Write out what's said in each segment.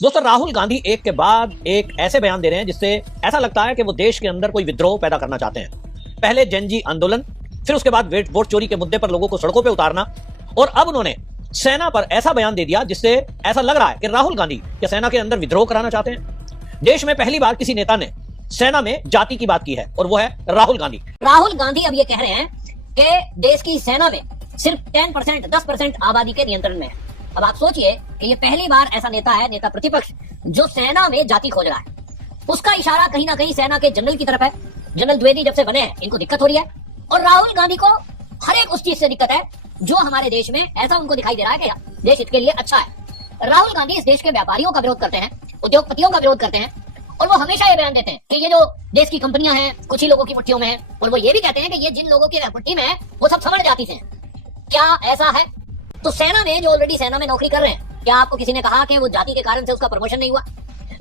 दोस्तों, राहुल गांधी एक के बाद एक ऐसे बयान दे रहे हैं जिससे ऐसा लगता है कि वो देश के अंदर कोई विद्रोह पैदा करना चाहते हैं। पहले जनजी आंदोलन, फिर उसके बाद वोट चोरी के मुद्दे पर लोगों को सड़कों पर उतारना, और अब उन्होंने सेना पर ऐसा बयान दे दिया जिससे ऐसा लग रहा है कि राहुल गांधी या सेना के अंदर विद्रोह कराना चाहते हैं। देश में पहली बार किसी नेता ने सेना में जाति की बात की है और वो है राहुल गांधी। राहुल गांधी अब ये कह रहे हैं कि देश की सेना में सिर्फ 10% आबादी के नियंत्रण में है। अब आप सोचिए कि ये पहली बार ऐसा नेता है, नेता प्रतिपक्ष, जो सेना में जाति खोज रहा है। उसका इशारा कहीं ना कहीं सेना के जनरल की तरफ है। जनरल द्विवेदी जब से बने हैं, इनको दिक्कत हो रही है, और राहुल गांधी को हर एक उस चीज से दिक्कत है जो हमारे देश में ऐसा उनको दिखाई दे रहा है कि देश इसके लिए अच्छा है। राहुल गांधी इस देश के व्यापारियों का विरोध करते हैं, उद्योगपतियों का विरोध करते हैं, और वो हमेशा ये बयान देते हैं कि ये जो देश की कंपनियां हैं कुछ ही लोगों की मुट्ठियों में है, और वो ये भी कहते हैं कि ये जिन लोगों की मुट्ठी में है वो सब समझ जाती हैं। क्या ऐसा है? तो सेना में जो ऑलरेडी सेना में नौकरी कर रहे हैं, क्या आपको किसी ने कहा कि वो जाति के कारण से उसका प्रमोशन नहीं हुआ?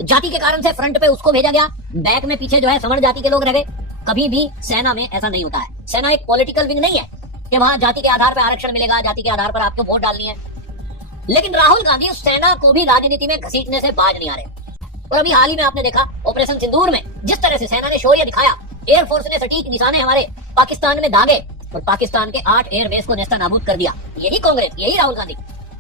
जाति के कारण से फ्रंट पे उसको भेजा गया, बैक में पीछे जो है समर जाति के लोग रह गए। कभी भी सेना में ऐसा नहीं होता है। सेना एक पॉलिटिकल विंग नहीं है कि वहां जाति के आधार पर आरक्षण मिलेगा, जाति के आधार पर आपको वोट डालनी है। लेकिन राहुल गांधी उस सेना को भी राजनीति में घसीटने से बाज नहीं आ रहे। और अभी हाल ही में आपने देखा ऑपरेशन सिंदूर में जिस तरह से सेना ने शौर्य दिखाया, एयरफोर्स ने सटीक निशाने हमारे पाकिस्तान में दागे और पाकिस्तान के 8 एयरबेस को नेस्ता नाबूद कर दिया। यही कांग्रेस, यही राहुल गांधी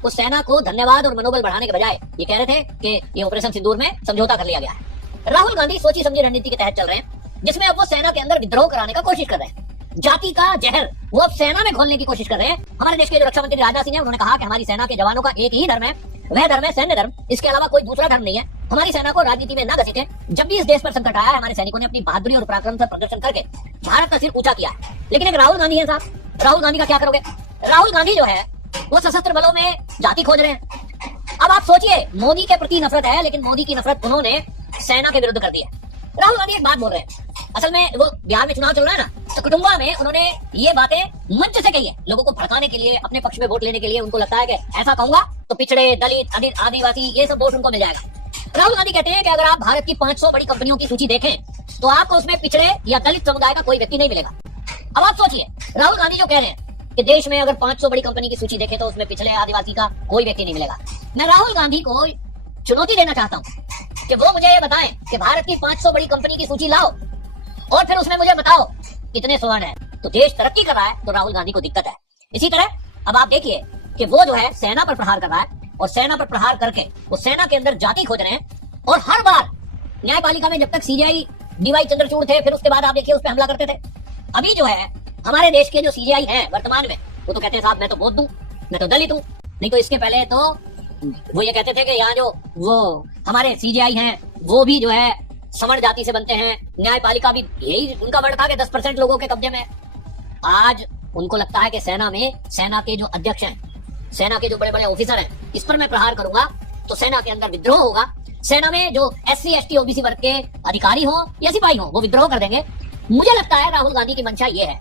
उस सेना को धन्यवाद और मनोबल बढ़ाने के बजाय ये कह रहे थे कि ये ऑपरेशन सिंदूर में समझौता कर लिया गया है। राहुल गांधी सोची समझी रणनीति के तहत चल रहे हैं, जिसमें अब वो सेना के अंदर विद्रोह कराने का कोशिश कर रहे हैं। जाति का जहर वो अब सेना में घोलने की कोशिश कर रहे हैं। हमारे देश के जो रक्षा मंत्री राजनाथ सिंह है, उन्होंने कहा कि हमारी सेना के जवानों का एक ही धर्म है, वह धर्म है सैन्य धर्म, इसके अलावा कोई दूसरा धर्म नहीं है। हमारी सेना को राजनीति में न घसीटे। जब भी इस देश पर संकट आया है, हमारे सैनिकों ने अपनी बहादुरी और पराक्रम से प्रदर्शन करके भारत का सिर ऊंचा किया है। लेकिन एक राहुल गांधी है साहब, राहुल गांधी का क्या करोगे? राहुल गांधी जो है वो सशस्त्र बलों में जाति खोज रहे हैं। अब आप सोचिए, मोदी के प्रति नफरत है, लेकिन मोदी की नफरत उन्होंने सेना के विरुद्ध कर दी है। राहुल गांधी एक बात बोल रहे हैं, असल में वो बिहार में चुनाव चल रहा है ना, तो कुटुंबा में उन्होंने ये बातें मंच से कही है, लोगों को भड़काने के लिए, अपने पक्ष में वोट लेने के लिए। उनको लगता है कि ऐसा कहूंगा तो पिछड़े, दलित, आदिवासी, ये सब वोट उनको मिल जाएगा। राहुल गांधी कहते हैं कि अगर आप भारत की 500 बड़ी कंपनियों की सूची देखें तो आपको उसमें पिछड़े या दलित समुदाय का कोई व्यक्ति नहीं मिलेगा। अब आप सोचिए, राहुल गांधी जो कह रहे हैं कि देश में अगर 500 बड़ी कंपनी की सूची देखें तो उसमें पिछले आदिवासी का कोई व्यक्ति नहीं मिलेगा। मैं राहुल गांधी को चुनौती देना चाहता हूं कि वो मुझे ये बताएं कि भारत की 500 बड़ी कंपनी की सूची लाओ और फिर उसमें मुझे बताओ कितने स्वर्ण है। तो देश तरक्की कर रहा है तो राहुल गांधी को दिक्कत है। इसी तरह अब आप देखिए कि वो जो है सेना पर प्रहार कर रहा है, और सेना पर प्रहार करके वो सेना के अंदर जाति खोज रहे हैं। और हर बार न्यायपालिका में जब तक सीजेआई डीवाई चंद्रचूड़ थे, फिर उसके बाद आप देखिए उस पर हमला करते थे। अभी जो है हमारे देश के जो सीजेआई हैं वर्तमान में, वो तो कहते हैं साहब मैं तो बौद्ध हूं, मैं तो दलित हूं। नहीं तो इसके पहले तो वो ये कहते थे कि यहाँ जो वो हमारे सीजेआई हैं वो भी जो है समर जाति से बनते हैं। न्यायपालिका भी यही उनका वर्ण था कि 10% लोगों के कब्जे में। आज उनको लगता है कि सेना में सेना के जो अध्यक्ष हैं, सेना के जो बड़े बड़े ऑफिसर हैं, इस पर मैं प्रहार करूंगा तो सेना के अंदर विद्रोह होगा। सेना में जो SC ST OBC वर्ग के अधिकारी हो या सिपाही हो वो विद्रोह कर देंगे। मुझे लगता है राहुल गांधी की मंशा ये है